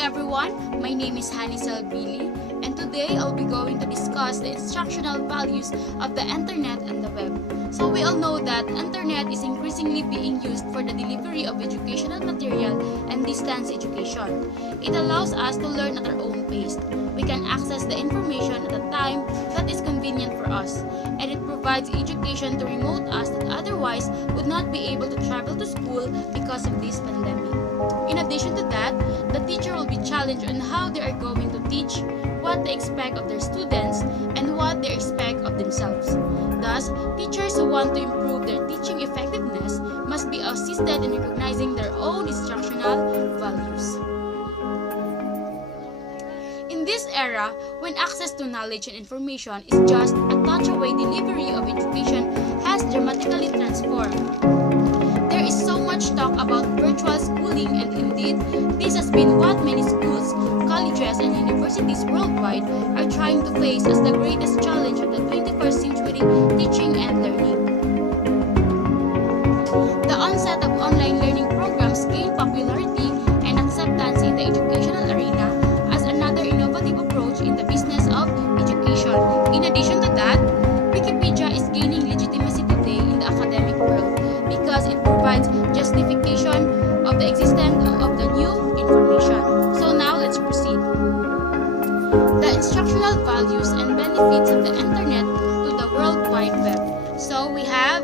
everyone, my name is Hanisel Billy, and today I'll be going to discuss the instructional values of the internet and the web. So we all know that internet is increasingly being used for the delivery of educational material and distance education. It allows us to learn at our own pace. We can access the information at a time that is convenient for us, and it provides education to remote us that otherwise would not be able to travel to school because of this pandemic. In addition to that, the teacher will be challenged on how they are going to teach, what they expect of their students, and what they expect of themselves. Thus, teachers who want to improve their teaching effectiveness must be assisted in recognizing their own instructional values. In this era, when access to knowledge and information is just a touch away, delivery of education has dramatically transformed. There is so much talk about virtual schooling, and indeed, this has been what many schools, colleges, and universities worldwide are trying to face as the greatest challenge of the 21st century teaching and learning. The onset of online learning programs gained popularity and acceptance in the educational arena as another innovative approach in the business of education. In addition to that, Wikipedia is gaining legitimacy today in the academic world because it provides justification of the existence of the new information. So now let's proceed. The instructional values and benefits of the internet to the World Wide Web. So we have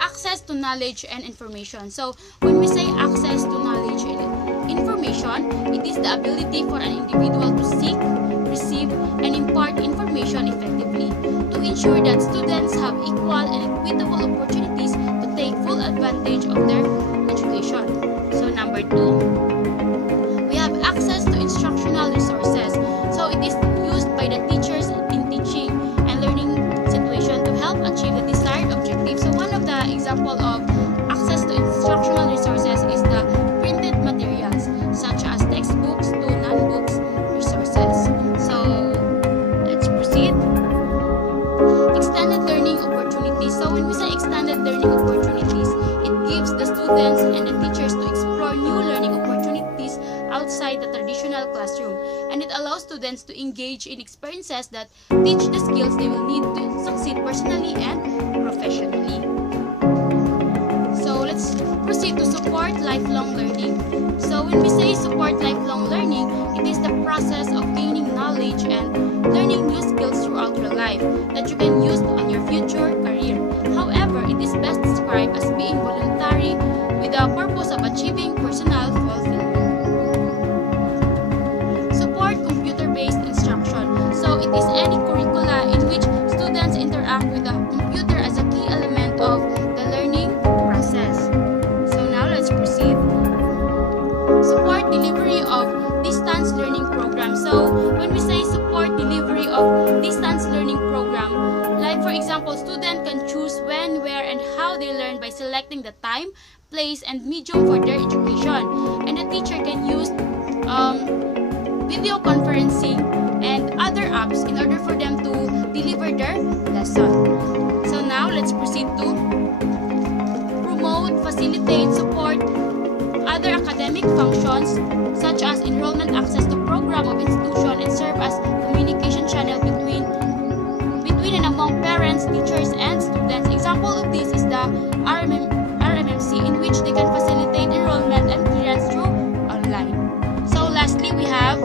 access to knowledge and information. So when we say access to knowledge and information, it is the ability for an individual to seek, receive, and impart information effectively to ensure that students have equal and equitable opportunities to take full advantage of their education. So number 2, we have access to instructional resources. So it is used by the teachers in teaching and learning situation to help achieve the desired objective. So one of the example of access to instructional resources is the printed materials such as textbooks to non-books resources. So let's proceed. Extended learning opportunities. So when we say extended learning opportunities, it gives the students and the teachers to explore new learning opportunities outside the traditional classroom, and it allows students to engage in experiences that teach the skills they will need to succeed personally and professionally. So let's proceed to support lifelong learning. So when we say support lifelong learning, it is the process of gaining knowledge and learning new skills throughout your life that you can use on your future career. However, it is best described as being voluntary with the purpose of achieving personal fulfillment. Support computer-based instruction. So it is any curricula in which students interact with the computer as a key element of the learning process. So now let's proceed. Support delivery of distance learning program. So when we say support delivery of distance learning program, like for example, student can choose when, where, and how they learn by selecting the time, place, and medium for their education. And the teacher can use video conferencing and other apps in order for them to deliver their lesson. So now let's proceed to promote, facilitate, support other academic functions such as enrollment, access to program of institution, and serve as communication channel between and among parents, teachers, and students. Example of this is the RMMC, in which they can facilitate enrollment and clearance through online. So lastly, we have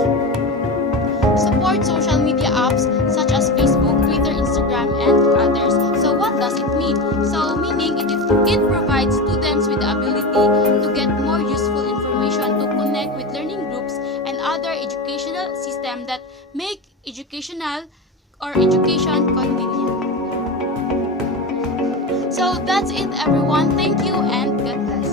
support social media apps such as Facebook, Twitter, Instagram, and others. So what does it mean? So meaning it provides students with the ability to get more useful information, to connect with learning groups and other educational systems that make education convenient. So that's it, everyone. Thank you and God bless.